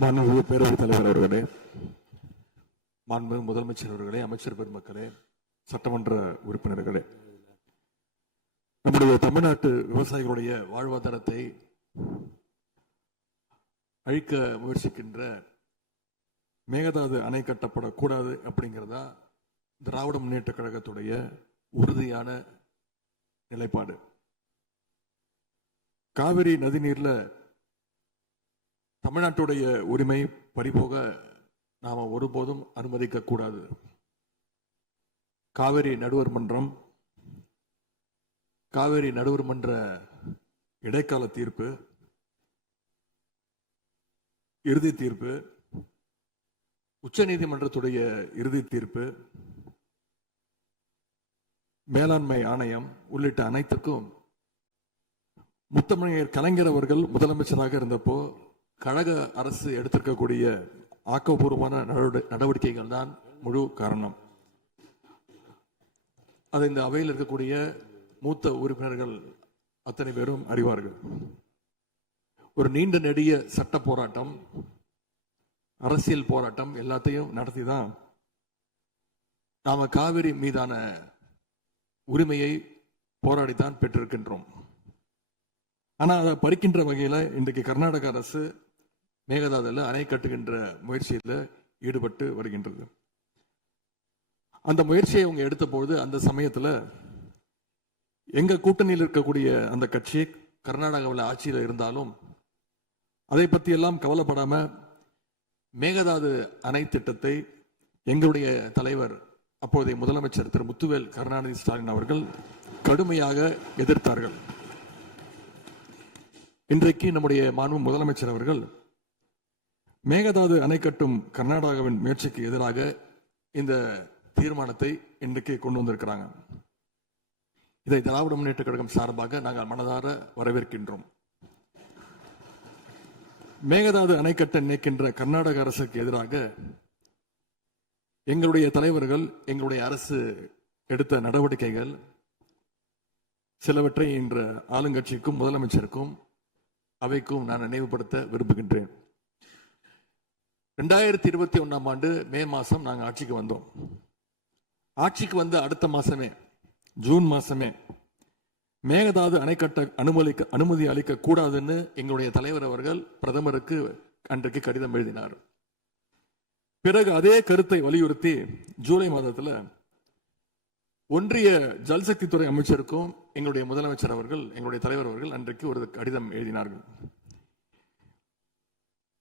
மாண்புமிகு பேரவைத் தலைவர் அவர்களே, மாண்புமிகு முதலமைச்சர் அவர்களே, அமைச்சர் பெருமக்களே, சட்டமன்ற உறுப்பினர்களே, நம்முடைய தமிழ்நாட்டு விவசாயிகளுடைய வாழ்வாதாரத்தை அழிக்க முயற்சிக்கின்ற மேகதாது அணை கட்டப்படக்கூடாது அப்படிங்கிறதா திராவிட முன்னேற்ற கழகத்துடைய உறுதியான நிலைப்பாடு. காவிரி நதிநீர்ல தமிழ்நாட்டுடைய உரிமை பறிபோக நாம ஒருபோதும் அனுமதிக்க கூடாது. காவிரி நடுவர் மன்றம், காவிரி நடுவர் மன்ற இடைக்கால தீர்ப்பு, இறுதி தீர்ப்பு, உச்ச நீதிமன்றத்துடைய இறுதி தீர்ப்பு, மேலாண்மை ஆணையம் உள்ளிட்ட அனைத்துக்கும் முத்தமிழர் கலைஞர் அவர்கள் முதலமைச்சராக இருந்தப்போ கழக அரசு எடுத்திருக்கக்கூடிய ஆக்கப்பூர்வமான நடவடிக்கைகள் தான் முழு காரணம். அதை இந்த அவையில் இருக்கக்கூடிய மூத்த உறுப்பினர்கள் அத்தனை பேரும் அறிவார்கள். ஒரு நீண்ட நெடிய சட்ட போராட்டம், அரசியல் போராட்டம் எல்லாத்தையும் நடத்தி தான் நாம காவிரி மீதான உரிமையை போராடித்தான் பெற்றிருக்கின்றோம். ஆனா அதை பறிக்கின்ற வகையில இன்றைக்கு கர்நாடக அரசு மேகதாதுல அணை கட்டுகின்ற முயற்சியில் ஈடுபட்டு வருகின்றது. அந்த முயற்சியை அவங்க எடுத்த பொழுது அந்த சமயத்துல எங்க கூட்டணியில் இருக்கக்கூடிய அந்த கட்சி கர்நாடகாவில் ஆட்சியில் இருந்தாலும் அதை பத்தி எல்லாம் கவலைப்படாம மேகதாது அணை திட்டத்தை எங்களுடைய தலைவர் அப்போதைய முதலமைச்சர் திரு முத்துவேல் கருணாநிதி ஸ்டாலின் அவர்கள் கடுமையாக எதிர்த்தார்கள். இன்றைக்கு நம்முடைய மாண்பு முதலமைச்சர் அவர்கள் மேகதாது அணை கட்டும் கர்நாடகாவின் முயற்சிக்கு எதிராக இந்த தீர்மானத்தை இன்றைக்கு கொண்டு வந்திருக்கிறாங்க. இதை திராவிட முன்னேற்ற கழகம் சார்பாக நாங்கள் மனதார வரவேற்கின்றோம். மேகதாது அணை கட்ட நினைக்கின்ற கர்நாடக அரசுக்கு எதிராக எங்களுடைய தலைவர்கள், எங்களுடைய அரசு எடுத்த நடவடிக்கைகள் சிலவற்றை இன்று ஆளுங்கட்சிக்கும் முதலமைச்சருக்கும் அவைக்கும் நான் நினைவுபடுத்த விரும்புகின்றேன். 2021 ஆண்டு மே மாசம் நாங்கள் ஆட்சிக்கு வந்தோம். ஆட்சிக்கு வந்த அடுத்த மாசமே, ஜூன் மாசமே மேகதாது அணை கட்ட அனுமதி அளிக்க கூடாதுன்னு எங்களுடைய தலைவர் அவர்கள் பிரதமருக்கு அன்றைக்கு கடிதம் எழுதினார். பிறகு அதே கருத்தை வலியுறுத்தி ஜூலை மாதத்துல ஒன்றிய ஜல்சக்தி துறை அமைச்சருக்கும் எங்களுடைய முதலமைச்சர் அவர்கள், எங்களுடைய தலைவர் அவர்கள் அன்றைக்கு ஒரு கடிதம் எழுதினார்கள்.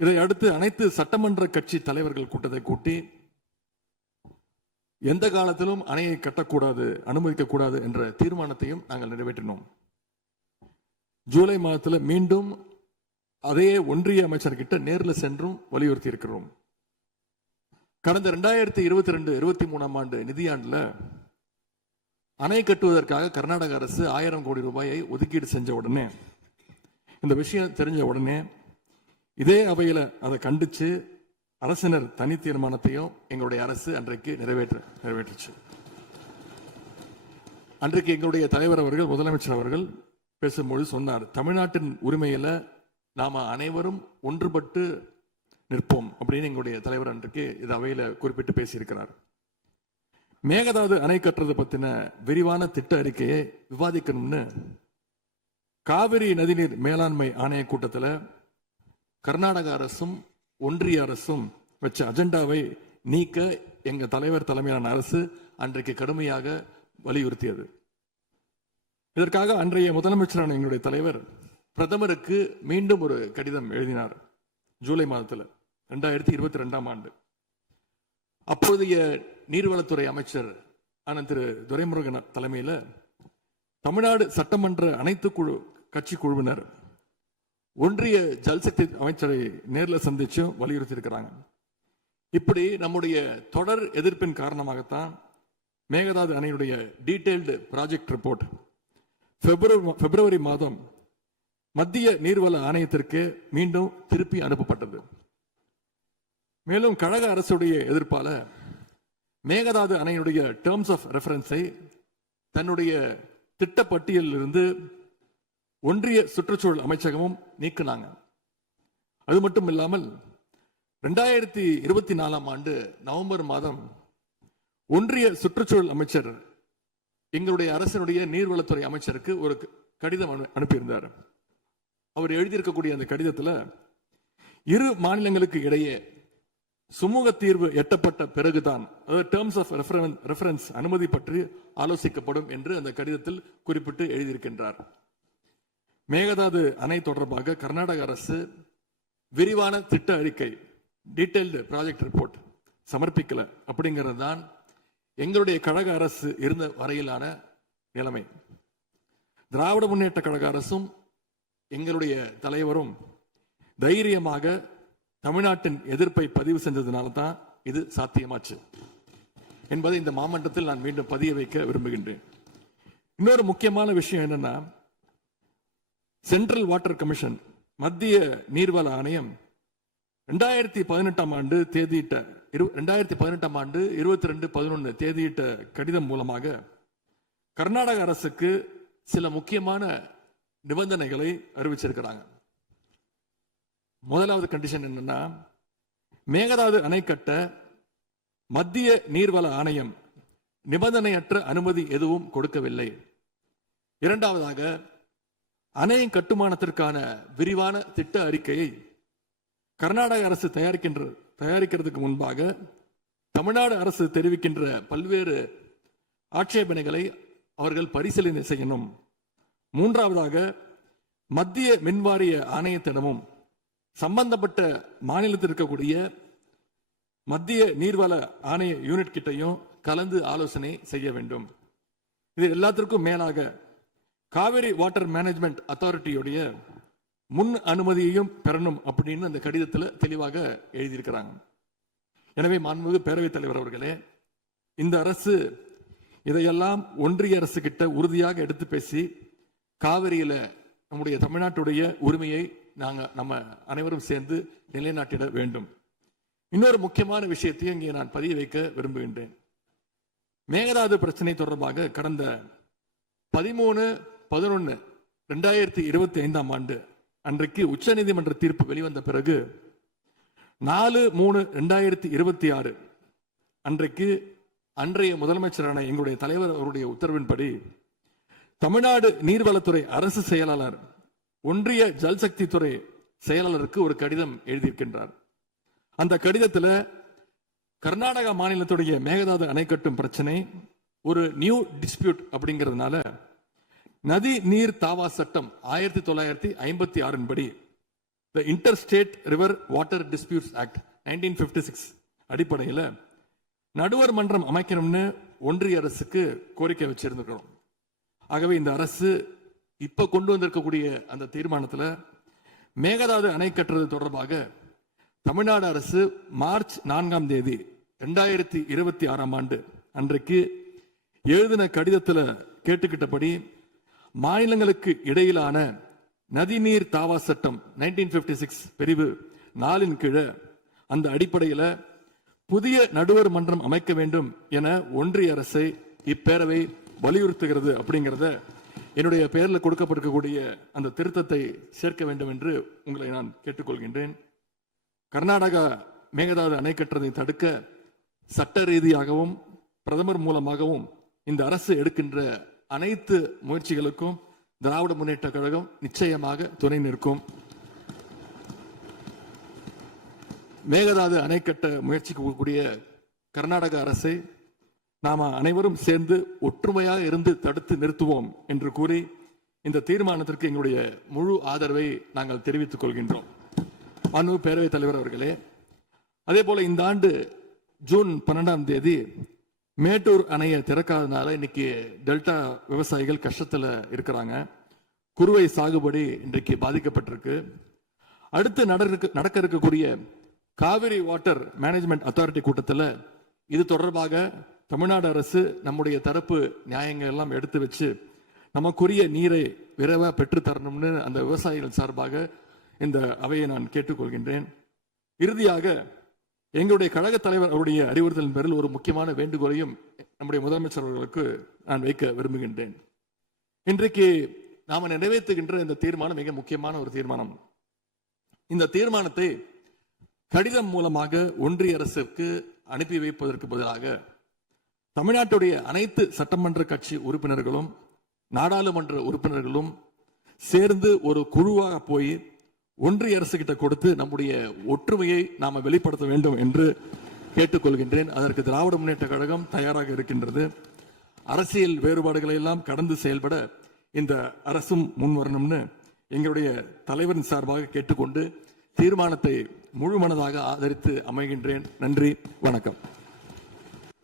இதை அடுத்து அனைத்து சட்டமன்ற கட்சி தலைவர்கள் கூட்டத்தை கூட்டி எந்த காலத்திலும் அணையை கட்டக்கூடாது, அனுமதிக்க கூடாது என்ற தீர்மானத்தையும் நாங்கள் நிறைவேற்றினோம். ஜூலை மாதத்தில் மீண்டும் அதே ஒன்றிய அமைச்சர்கிட்ட நேரில் சென்றும் வலியுறுத்தி இருக்கிறோம். கடந்த 2022-23 ஆண்டு நிதியாண்டுல அணை கட்டுவதற்காக கர்நாடக அரசு 1000 கோடி ரூபாயை ஒதுக்கீடு செஞ்ச உடனே, இந்த விஷயம் தெரிஞ்ச உடனே இதே அவையில அதை கண்டிச்சு அரசினர் தனி தீர்மானத்தையும் எங்களுடைய அரசு அன்றைக்கு நிறைவேற்றுச்சு. அன்றைக்கு எங்களுடைய தலைவர் அவர்கள், முதலமைச்சர் அவர்கள் பேசும்போது சொன்னார், தமிழ்நாட்டின் உரிமையில நாம அனைவரும் ஒன்றுபட்டு நிற்போம் அப்படின்னு எங்களுடைய தலைவர் அன்றைக்கு இது அவையில குறிப்பிட்டு பேசியிருக்கிறார். மேகதாது அணை கட்டுறது பத்தின விரிவான திட்ட அறிக்கையை விவாதிக்கணும்னு காவிரி நதிநீர் மேலாண்மை ஆணைய கூட்டத்தில் கர்நாடக அரசும் ஒன்றிய அரசும் வச்ச அஜெண்டாவை நீக்க எங்க தலைவர் தலைமையிலான அரசு அன்றைக்கு கடுமையாக வலியுறுத்தியது. இதற்காக அன்றைய முதலமைச்சரான எங்களுடைய தலைவர் பிரதமருக்கு மீண்டும் ஒரு கடிதம் எழுதினார் ஜூலை மாதத்தில் 2022 ஆண்டு. அப்போதைய நீர்வளத்துறை அமைச்சர் திரு துரைமுருகன் தலைமையில் தமிழ்நாடு சட்டமன்ற அனைத்து கட்சி குழுவினர் ஒன்றிய ஜல்சக்தி அமைச்சரை நேரில் சந்திச்சு வலியுறுத்தி இருக்கிறாங்க. இப்படி நம்முடைய தொடர் எதிர்ப்பின் காரணமாகத்தான் மேகதாது அணையுடைய டீடைல்டு ப்ராஜெக்ட் ரிப்போர்ட் பிப்ரவரி மாதம் மத்திய நீர்வள ஆணையத்திற்கு மீண்டும் திருப்பி அனுப்பப்பட்டது. மேலும் கழக அரசுடைய எதிர்ப்பால மேகதாது அணையுடைய டேர்ம்ஸ் ஆஃப் ரெஃபரன்ஸை தன்னுடைய திட்டப்பட்டியலில் இருந்து ஒன்றிய சுற்றுச்சூழல் அமைச்சகமும் நீக்கினாங்க. அது மட்டும் இல்லாமல் 2024 நவம்பர் மாதம் ஒன்றிய சுற்றுச்சூழல் அமைச்சர் எங்களுடைய அரசினுடைய நீர்வளத்துறை அமைச்சருக்கு ஒரு கடிதம் அனுப்பியிருந்தார். அவர் எழுதியிருக்கக்கூடிய அந்த கடிதத்தில் இரு மாநிலங்களுக்கு இடையே சுமூக தீர்வு எட்டப்பட்ட பிறகுதான், அதாவது டேர்ம்ஸ் ஆஃப் ரெஃபரன்ஸ் அனுமதி பற்றி ஆலோசிக்கப்படும் என்று அந்த கடிதத்தில் குறிப்பிட்டு எழுதியிருக்கின்றார். மேகதாது அணை தொடர்பாக கர்நாடக அரசு விரிவான திட்ட அறிக்கை, டீடைல்டு ப்ராஜெக்ட் ரிப்போர்ட் சமர்ப்பிக்கல அப்படிங்கிறது தான் எங்களுடைய கழக அரசு இருந்த வரையிலான நிலைமை. திராவிட முன்னேற்ற கழக அரசும் எங்களுடைய தலைவரும் தைரியமாக தமிழ்நாட்டின் எதிர்ப்பை பதிவு செஞ்சதுனால தான் இது சாத்தியமாச்சு என்பதை இந்த மாமன்றத்தில் நான் மீண்டும் பதிய வைக்க விரும்புகின்றேன். இன்னொரு முக்கியமான விஷயம் என்னன்னா, சென்ட்ரல் வாட்டர் கமிஷன், மத்திய நீர்வள ஆணையம் 2018 ஆண்டு தேதியிட்ட 2018 ஆண்டு 22/11 தேதியிட்ட கடிதம் மூலமாக கர்நாடக அரசுக்கு சில முக்கியமான நிபந்தனைகளை அறிவிச்சிருக்கிறாங்க. முதலாவது கண்டிஷன் என்னன்னா, மேகதாது அணை கட்ட மத்திய நீர்வள ஆணையம் நிபந்தனையற்ற அனுமதி எதுவும் கொடுக்கவில்லை. இரண்டாவதாக, அணையின் கட்டுமானத்திற்கான விரிவான திட்ட அறிக்கையை கர்நாடக அரசு தயாரிக்கிறதுக்கு முன்பாக தமிழ்நாடு அரசு தெரிவிக்கின்ற பல்வேறு ஆட்சேபனைகளை அவர்கள் பரிசீலனை செய்யணும். மூன்றாவதாக, மத்திய மின்வாரிய ஆணையத்திடமும் சம்பந்தப்பட்ட மாநிலத்தில் இருக்கக்கூடிய மத்திய நீர்வள ஆணைய யூனிட் கிட்டையும் கலந்து ஆலோசனை செய்ய வேண்டும். இது எல்லாத்திற்கும் மேலாக காவிரி வாட்டர் மேனேஜ்மெண்ட் அத்தாரிட்டியுடைய முன் அனுமதியையும் பெறணும் அப்படின்னு அந்த கடிதத்தில் தெளிவாக எழுதியிருக்கிறாங்க. எனவே மாண்புமிகு பேரவைத் தலைவர் அவர்களே, இந்த அரசு இதையெல்லாம் ஒன்றிய அரசு கிட்ட உறுதியாக எடுத்து பேசி காவிரியில நம்முடைய தமிழ்நாட்டுடைய உரிமையை நம்ம அனைவரும் சேர்ந்து நிலைநாட்டிட வேண்டும். இன்னொரு முக்கியமான விஷயத்தையும் இங்கே நான் பதிய வைக்க விரும்புகின்றேன். மேகதாது பிரச்சனை தொடர்பாக கடந்த 13/11/2025 ஆண்டு அன்றைக்கு உச்ச நீதிமன்ற தீர்ப்பு வெளிவந்த பிறகு 4/3/2026 அன்றைக்கு அன்றைய முதலமைச்சரான எங்களுடைய தலைவர் அவருடைய உத்தரவின்படி தமிழ்நாடு நீர்வளத்துறை அரசு செயலாளர் ஒன்றிய ஜல்சக்தி துறை செயலாளருக்கு ஒரு கடிதம் எழுதியிருக்கின்றார். அந்த கடிதத்தில் கர்நாடகா மாநிலத்துடைய மேகதாது அணை கட்டும் பிரச்சனை ஒரு நியூ டிஸ்பியூட் அப்படிங்கிறதுனால நதி நீர் தாவா சட்டம் 1956 படி the inter state river water disputes act 1956 அடிப்படையில் நடுவர் மன்றம் அமைக்கணும்னு ஒன்றிய அரசுக்கு கோரிக்கை வச்சிருக்கிறோம். ஆகவே இந்த அரசு இப்ப கொண்டு வந்திருக்கக்கூடிய அந்த தீர்மானத்தில் மேகதாது அணை கட்டுறது தொடர்பாக தமிழ்நாடு அரசு மார்ச் 4 2026 ஆண்டு அன்றைக்கு எழுதின கடிதத்தில் கேட்டுக்கிட்டபடி மாநிலங்களுக்கு இடையிலான நதிநீர் தாவா சட்டம் 1956 பிரிவு 4 கீழே அந்த அடிப்படையில் புதிய நடுவர் மன்றம் அமைக்க வேண்டும் என ஒன்றிய அரசை இப்பேரவை வலியுறுத்துகிறது அப்படிங்கிறத என்னுடைய பெயரில் கொடுக்கப்பட்டிருக்கக்கூடிய அந்த திருத்தத்தை சேர்க்க வேண்டும் என்று உங்களை நான் கேட்டுக்கொள்கின்றேன். கர்நாடகா மேகதாது அணை கட்டுறதை தடுக்க சட்ட ரீதியாகவும் பிரதமர் மூலமாகவும் இந்த அரசு எடுக்கின்ற அனைத்து முயற்சிகளுக்கும் திராவிட முன்னேற்ற கழகம் நிச்சயமாக துணை நிற்கும். மேகதாது அணை கட்ட முயற்சிக்கக்கூடிய கர்நாடக அரசை நாம அனைவரும் சேர்ந்து ஒற்றுமையாக இருந்து தடுத்து நிறுத்துவோம் என்று கூறி இந்த தீர்மானத்திற்கு எங்களுடைய முழு ஆதரவை நாங்கள் தெரிவித்துக் கொள்கின்றோம். மாண்புமிகு பேரவைத் தலைவர் அவர்களே, அதே போல இந்த ஆண்டு ஜூன் 12 மேட்டூர் அணையை திறக்காதனால இன்னைக்கு டெல்டா விவசாயிகள் கஷ்டத்துல இருக்கிறாங்க. குறுவை சாகுபடி இன்றைக்கு பாதிக்கப்பட்டிருக்கு. அடுத்து நடக்க இருக்கக்கூடிய காவிரி வாட்டர் மேனேஜ்மெண்ட் அத்தாரிட்டி கூட்டத்தில் இது தொடர்பாக தமிழ்நாடு அரசு நம்முடைய தரப்பு நியாயங்கள் எல்லாம் எடுத்து வச்சு நமக்குரிய நீரை விரைவாக பெற்று தரணும்னு அந்த விவசாயிகள் சார்பாக இந்த அவையை நான் கேட்டுக்கொள்கின்றேன். இறுதியாக எங்களுடைய கழக தலைவர் அவருடைய அறிவுறுத்தலின் பேரில் ஒரு முக்கியமான வேண்டுகோளையும் நம்முடைய முதலமைச்சர் அவர்களுக்கு நான் வைக்க விரும்புகின்றேன். இன்றைக்கு நாம நிறைவேற்றுகின்ற இந்த தீர்மானம் மிக முக்கியமான ஒரு தீர்மானம். இந்த தீர்மானத்தை கடிதம் மூலமாக ஒன்றிய அரசிற்கு அனுப்பி வைப்பதற்கு பதிலாக தமிழ்நாட்டுடைய அனைத்து சட்டமன்ற கட்சி உறுப்பினர்களும் நாடாளுமன்ற உறுப்பினர்களும் சேர்ந்து ஒரு குழுவாக போய் ஒன்றிய அரசு கிட்ட கொடுத்து நம்முடைய ஒற்றுமையை நாம வெளிப்படுத்த வேண்டும் என்று கேட்டுக்கொள்கின்றேன். அதற்கு திராவிட முன்னேற்ற கழகம் தயாராக இருக்கின்றது. அரசியல் வேறுபாடுகளை எல்லாம் கடந்து செயல்பட இந்த அரசும் முன்வரணும்னு எங்களுடைய தலைவரின் சார்பாக கேட்டுக்கொண்டு தீர்மானத்தை முழு மனதாக ஆதரித்து அமைகின்றேன். நன்றி, வணக்கம்.